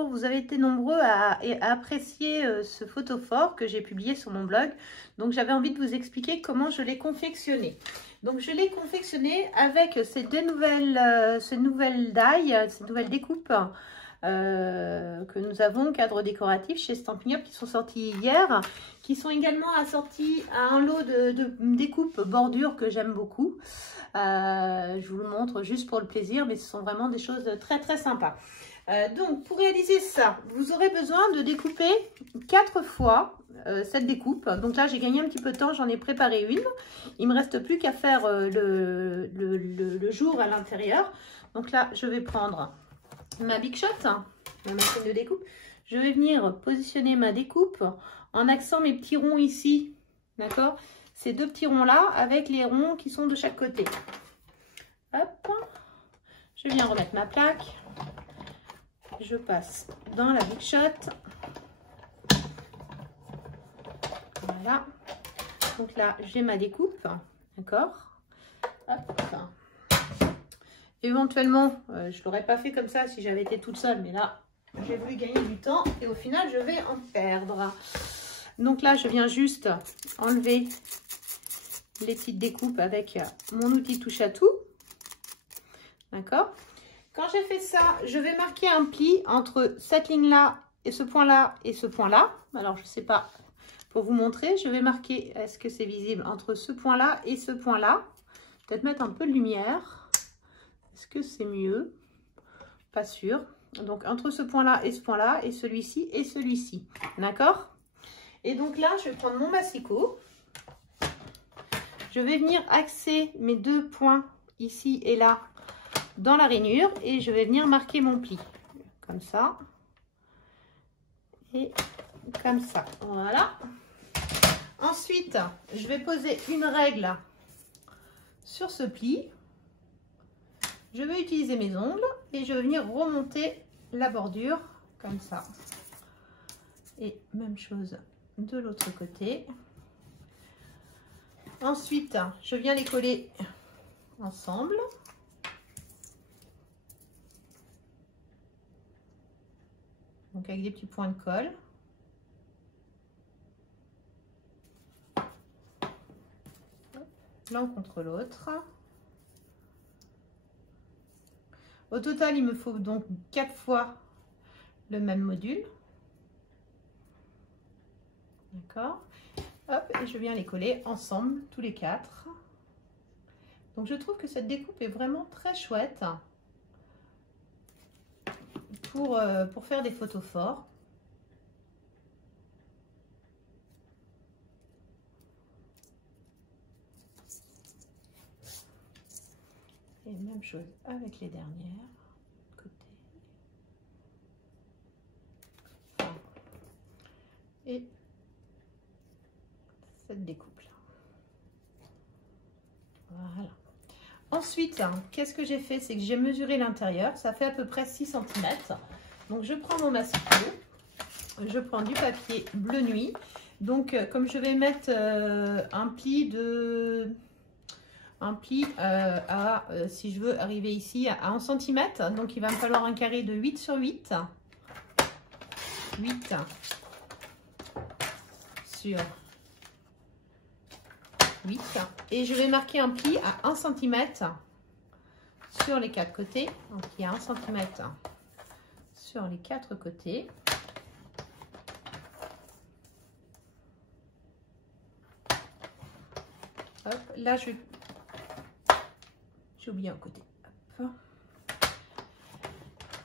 bonjour. Vous avez été nombreux à apprécier ce photophore que j'ai publié sur mon blog. Donc j'avais envie de vous expliquer comment je l'ai confectionné. Donc je l'ai confectionné avec ces nouvelles die, ces nouvelles découpes que nous avons, cadre décoratif chez Stampin' Up, qui sont sortis hier, qui sont également assortis à un lot de découpes bordures que j'aime beaucoup. Je vous le montre juste pour le plaisir, mais ce sont vraiment des choses très sympas. Donc pour réaliser ça, vous aurez besoin de découper 4 fois cette découpe. Donc là j'ai gagné un petit peu de temps, j'en ai préparé une. Il me reste plus qu'à faire le jour à l'intérieur. Donc là je vais prendre ma Big Shot, ma machine de découpe. Je vais venir positionner ma découpe en axant mes petits ronds ici, d'accord? Ces deux petits ronds là avec les ronds qui sont de chaque côté. Hop, je viens remettre ma plaque. Je passe dans la Big Shot. Voilà. Donc là, j'ai ma découpe. D'accord. Éventuellement, je ne l'aurais pas fait comme ça si j'avais été toute seule. Mais là, j'ai voulu gagner du temps. Et au final, je vais en perdre. Donc là, je viens juste enlever les petites découpes avec mon outil touche à tout. D'accord. Quand j'ai fait ça, je vais marquer un pli entre cette ligne-là et ce point-là et ce point-là. Alors, je ne sais pas, pour vous montrer, je vais marquer, est-ce que c'est visible, entre ce point-là et ce point-là. Peut-être mettre un peu de lumière. Est-ce que c'est mieux? Pas sûr. Donc, entre ce point-là et ce point-là, et celui-ci et celui-ci. D'accord? Et donc là, je vais prendre mon massicot. Je vais venir axer mes deux points ici et là dans la rainure et je vais venir marquer mon pli comme ça et comme ça. Voilà. Ensuite, je vais poser une règle sur ce pli. Je vais utiliser mes ongles et je vais venir remonter la bordure comme ça. Et même chose de l'autre côté. Ensuite, je viens les coller ensemble. Donc avec des petits points de colle. L'un contre l'autre. Au total, il me faut donc 4 fois le même module. D'accord. Hop, et je viens les coller ensemble, tous les 4. Donc je trouve que cette découpe est vraiment très chouette pour faire des photophores. Et même chose avec les dernières. Côté. Et cette découpe là. Voilà. Ensuite, qu'est-ce que j'ai fait? C'est que j'ai mesuré l'intérieur. Ça fait à peu près 6 cm. Donc, je prends mon massicot. Je prends du papier bleu nuit. Donc, comme je vais mettre un pli si je veux arriver ici à 1 cm. Donc, il va me falloir un carré de 8 sur 8. 8 sur 8. Et je vais marquer un pli à 1 cm sur les 4 côtés. Donc, il y a 1 cm sur les 4 côtés. Hop, là, j'ai oublié un côté. Hop.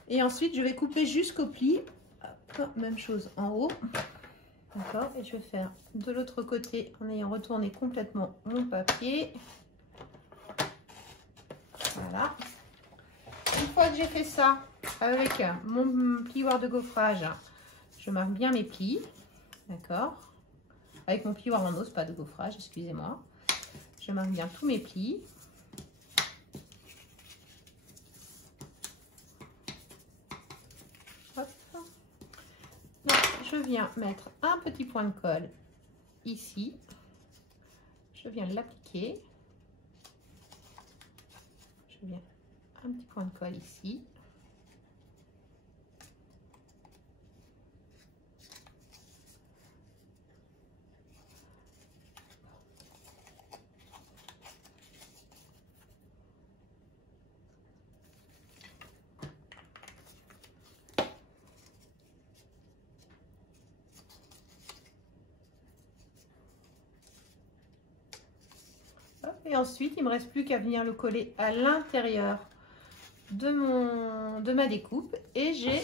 Et ensuite, je vais couper jusqu'au pli. Hop, même chose en haut. D'accord. Et je vais faire de l'autre côté en ayant retourné complètement mon papier. Voilà. Une fois que j'ai fait ça avec mon plioir de gaufrage, je marque bien mes plis. D'accord. Avec mon plioir en os, pas de gaufrage, excusez-moi. Je marque bien tous mes plis. Hop. Donc, je viens mettre un petit point de colle ici. Je viens l'appliquer. Je viens un petit point de colle ici. Et ensuite, il ne me reste plus qu'à venir le coller à l'intérieur de ma découpe. Et j'ai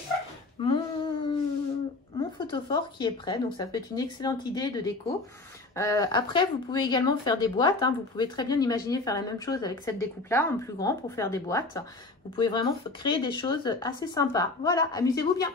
mon photophore qui est prêt. Donc, ça peut être une excellente idée de déco. Après, vous pouvez également faire des boîtes. Hein. Vous pouvez très bien imaginer faire la même chose avec cette découpe-là, en plus grand, pour faire des boîtes. Vous pouvez vraiment créer des choses assez sympas. Voilà, amusez-vous bien.